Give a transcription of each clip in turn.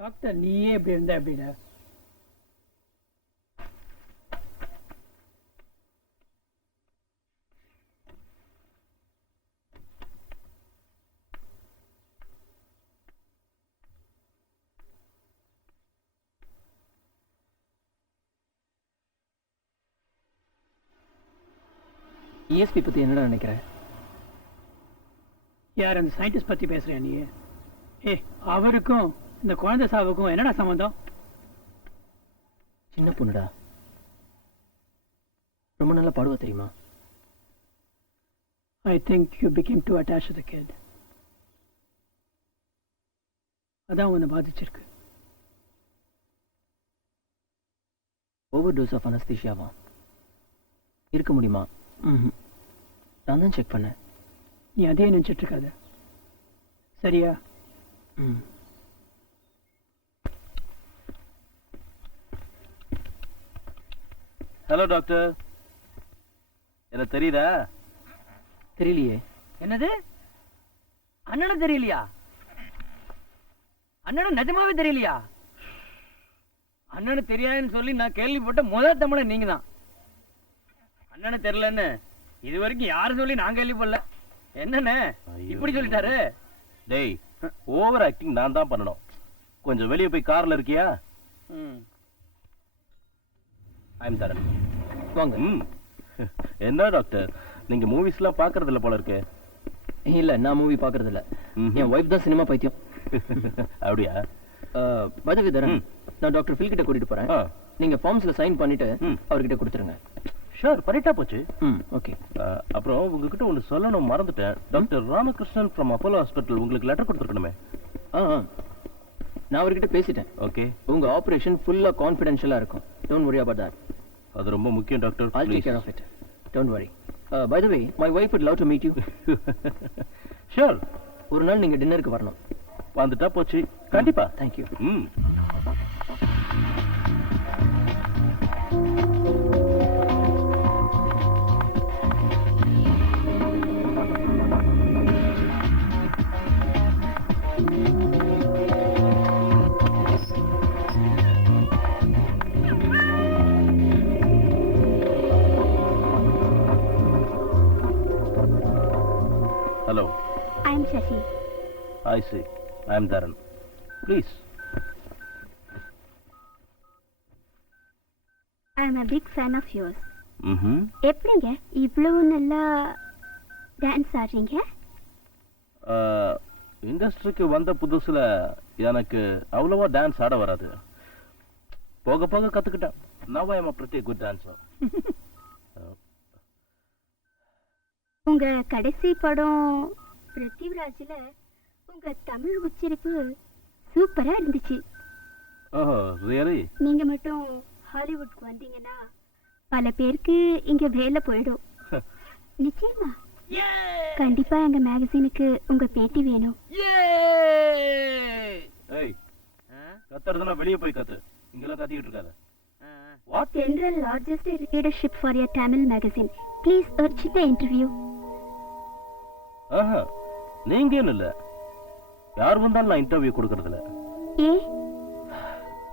Doctor நீயே இப்படி இருந்த எப்படிடா? ESP பத்தி என்னடா நினைக்கிற? யார் அந்த சயின்டிஸ்ட் பத்தி பேசுறியா நீ? அவருக்கும் இந்த குழந்தை சாவுக்கும் என்னடா சம்பந்தம்? சின்ன பொண்ணுடா, ரொம்ப நல்லா பாடுவா தெரியுமா? I think you became too attached to the kid. அதான் உன்னை பாதிச்சிருக்கு. ஓவர் டோஸ் ஆஃப் அனஸ்தீஷியாவா இருக்க முடியுமா? நான் தான் செக் பண்ணேன். நீ அதே நினைச்சிட்டு இருக்காத, சரியா? ஹலோ டாக்டர், என்ன தெரியுதா? தெரியலையே. என்னது? அண்ணனும் தெரியலையா? அண்ணனும் நிஜமாவே தெரியலையா? அண்ணனு தெரியாதுன்னு சொல்லி நான் கேள்விப்பட்ட முதல் தமிழன் நீங்க தான். அண்ணனு தெரியலன்னு இது வரைக்கும் யாரும் சொல்லி நான் கேள்விப்படல. என்னன்னு இப்படி சொல்லிட்டாரு? டேய், ஓவர் ஆக்டிங் நான் தான் பண்ணணும். கொஞ்சம் வெளியே போய் கார்ல இருக்கியா? ஐம் தரன். வாங்க. என்ன டாக்டர், நீங்க மூவிஸ்லாம் பாக்குறது இல்ல போல இருக்கு. இல்ல, நான் மூவி பாக்குறது இல்ல. என் ஒய்ஃப் தான் சினிமா பைத்தியம். அப்படியா? பதவி தரன், நான் டாக்டர் ஃபில் கிட்ட கூட்டிட்டு போறேன். நீங்க ஃபார்ம்ஸ்ல சைன் பண்ணிட்டு அவர்கிட்ட கொடுத்துருங்க. ஷூர், பண்ணிட்டா போச்சு. ஓகே. அப்புறம் உங்ககிட்ட ஒன்று சொல்லணும் மறந்துட்டேன். Doctor Ramakrishnan from Apollo hospital உங்களுக்கு லெட்டர் கொடுத்துருக்கணுமே. நான் அவர்கிட்ட பேசிட்டேன். ஓகே. உங்க ஆபரேஷன் ஃபுல்லா கான்ஃபிடென்ஷியலா இருக்கும். Don't worry about that. அது ரொம்ப முக்கியம் doctor. I'll take care of it. Don't worry. By the way, my wife would love to meet you. Sure. ஒரு நாள் நீங்க டின்னருக்கு வரணும். வந்துட்டா போச்சு. கண்டிப்பா. Thank you. Hello. I'm Shashi. I see. I'm Dharan. Please. I'm a big fan of yours. எப்படிங்க இவ்வளவு நல்லா டான்ஸ் ஆடுறீங்க? இண்டஸ்ட்ரிக்கு வந்த புதுசுல எனக்கு அவ்வளவா டான்ஸ் ஆட வராது. போக போக கத்துக்கிட்டேன். Now I am a pretty good dancer. உங்க கடைசி படம் பிருத்திவிராஜ்ல உங்க தமிழ் உச்சரிப்பு சூப்பரா இருந்துச்சு. ஓஹோ, ரியலி? நீங்க மட்டும் ஹாலிவுட்க்கு வந்தீங்கன்னா பல பேருக்கு இங்க வேலை போயிடும். நிச்சயமா கண்டிப்பா எங்க மேகசினுக்கு உங்க பேட்டி வேணும். ஏய், கத்துறதுனா வெளியே போய் கத்து. இங்கெல்லாம் கத்திக்கிட்டு இருக்காத. What? General largest readership for your Tamil magazine. Please urge the interview. நீங்க இல்ல, யார் வந்தாலும் நான் இன்டர்வியூ கொடுக்கறதில்ல.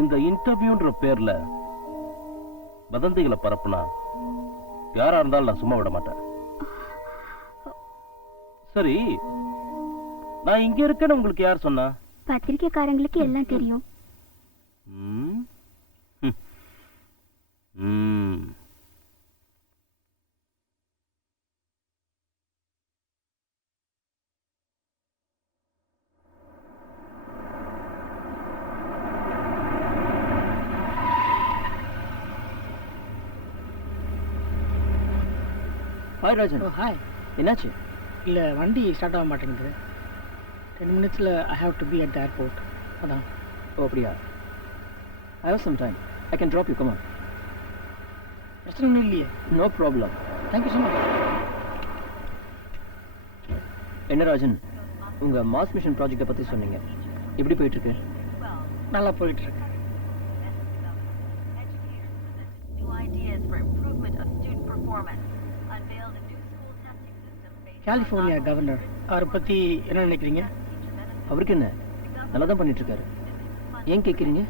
இந்த இன்டர்வியூன்ற பேர்ல வதந்திகளை பரப்புனா யாரா இருந்தாலும் நான் சும்மா விட மாட்டேன். சரி, நான் இங்க இருக்கேன்னு உங்களுக்கு யார் சொன்னா? பத்திரிக்கைக்காரங்களுக்கு எல்லாம் தெரியும். ஹாய் ராஜன். ஹாய். என்னாச்சு? இல்லை, வண்டி ஸ்டார்ட் ஆக மாட்டேங்குது. 10 minutesல I have to be at the airport. அதான். ஓ, அப்படியா? I have some time. I can drop you. Come on. பிரச்சனை ஒன்றும் இல்லையே? No problem. Thank you so much. என்ன ராஜன், உங்க மாஸ் மிஷன் ப்ராஜெக்டை பத்தி சொன்னீங்க. எப்படி போயிட்டு இருக்கு? நல்லா போயிட்டு இருக்கு. கலிஃபோர்னியா கவர்னர், அவரை பத்தி என்ன நினைக்கிறீங்க? அவருக்கு என்ன, நல்லா தான் பண்ணிட்டு இருக்காரு. ஏன் கேட்குறீங்க?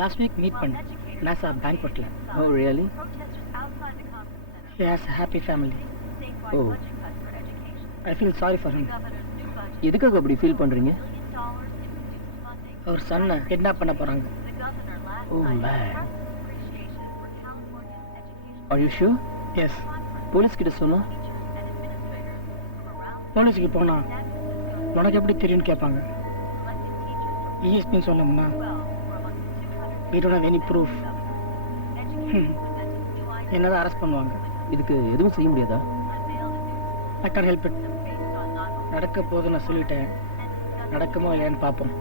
லாஸ்ட் வீக் மீட் பண்ணேன் நாசா பேங்க்வெட்டில். Oh really? He has a happy family. Oh, I feel sorry for him. எதுக்காக அப்படி ஃபீல் பண்ணுறீங்க? அவர் சன்னை கிட்னாப் பண்ண போகிறாங்க. Oh man, are you sure? Yes. Police கிட்ட சொன்னா? போலீஸுக்கு போனால் உனக்கு எப்படி தெரியும்னு கேட்பாங்க. ESPன்னு சொன்னோம்னா we don't have any proof. என்னதான் அரெஸ்ட் பண்ணுவாங்க. இதுக்கு எதுவும் செய்ய முடியாதா? I can't help it. நடக்க போது நான் சொல்லிட்டேன், நடக்குமோ இல்லையான்னு பார்ப்போம்.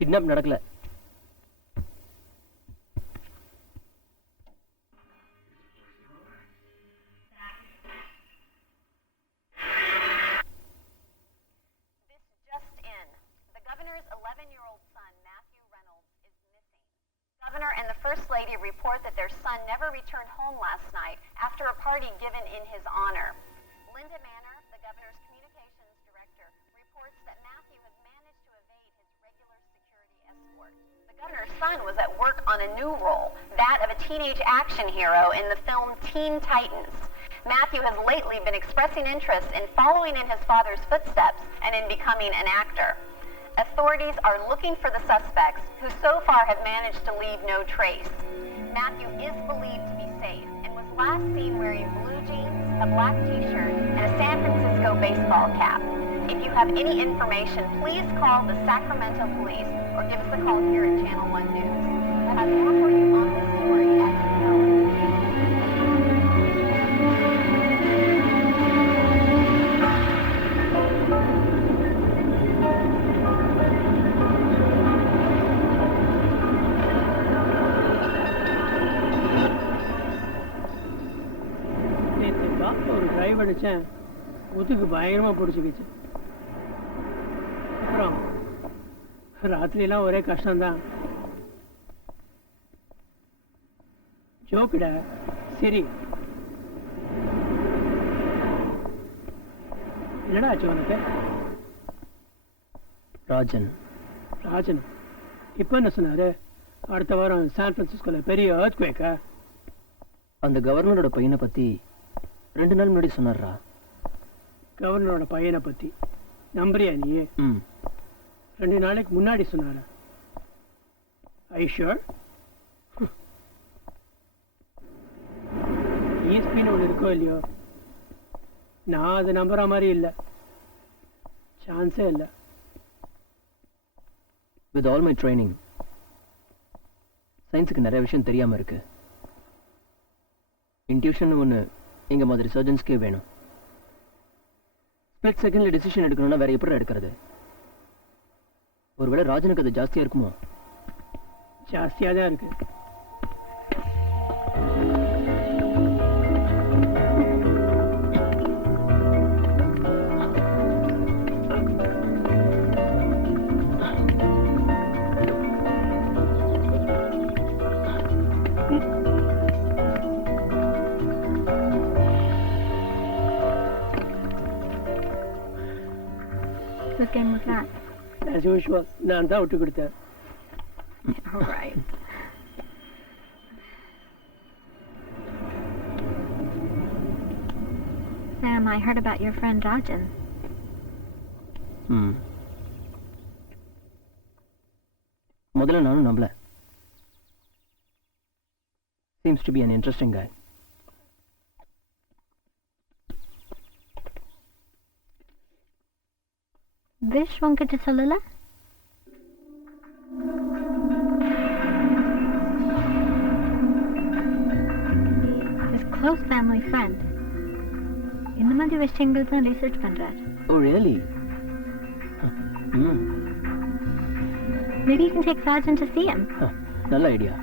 கிட்னாப் நடக்கல. Governor and the First Lady report that their son never returned home last night after a party given in his honor. Linda Manor, the governor's communications director, reports that Matthew has managed to evade his regular security escort. The governor's son was at work on a new role, that of a teenage action hero in the film Teen Titans. Matthew has lately been expressing interest in following in his father's footsteps and in becoming an actor. Authorities are looking for the suspects, who so far have managed to leave no trace. Matthew is believed to be safe and was last seen wearing blue jeans, a black t-shirt, and a San Francisco baseball cap. If you have any information, please call the Sacramento Police or give us a call here at Channel 1 News. We'll have more for you on this story as it develops. ஒரு drive அடித்தேன், முதுகு பயங்கரமாக பிடிச்சிக்கிச்சு. அப்புறம் ராத்திரியெல்லாம் ஒரே கஷ்டம்தான். ஜோக்கிட சரி, என்னடா ஆச்சு உனக்கு? ராஜன். ராஜன் இப்போ என்ன சொன்னாரு? அடுத்த வாரம் சான் பிரான்சிஸ்கோவில் பெரிய earthquake-ஆ? அந்த கவர்னரோட பையனை பற்றி 2 நாள் முன்னாடி சொன்னார்ரா. கவர்னரோட பையனை பற்றி நம்புறியா நீ? 2 நாளைக்கு முன்னாடி சொன்னாரா? ஐ ஷூர்? ESPன்னு ஒன்று இருக்கோ இல்லையோ, நான் அதை நம்புற மாதிரி இல்லை, சான்ஸே இல்லை. வித் ஆல் மை ட்ரைனிங், சயின்ஸுக்கு நிறைய விஷயம் தெரியாமல் இருக்கு. இன்ட்யூஷன் ஒன்று எங்கள் மாதிரி சர்ஜன்ஸ்க்கே வேணும். ஸ்பிளிட் செகண்டில் டெசிஷன் எடுக்கணும்னா வேற எப்படி எடுக்கிறது? ஒருவேளை ராஜனுக்கு அது ஜாஸ்தியாக இருக்குமோ? ஜாஸ்தியாக தான் இருக்கு. game with that? As usual, நான் தான் விட்டு கொடுத்தேன். All right. Sam, I heard about your friend Rajan. முதல்ல நானும் நம்பல. Seems to be an interesting guy. Vish உங்ககிட்ட சொல்லல? His close family friend. இந்த மாதிரி விஷயங்கள் தான் ரிசர்ச் பண்றார். Oh, really? Maybe you can take Rajan to see him. நல்ல ஐடியா.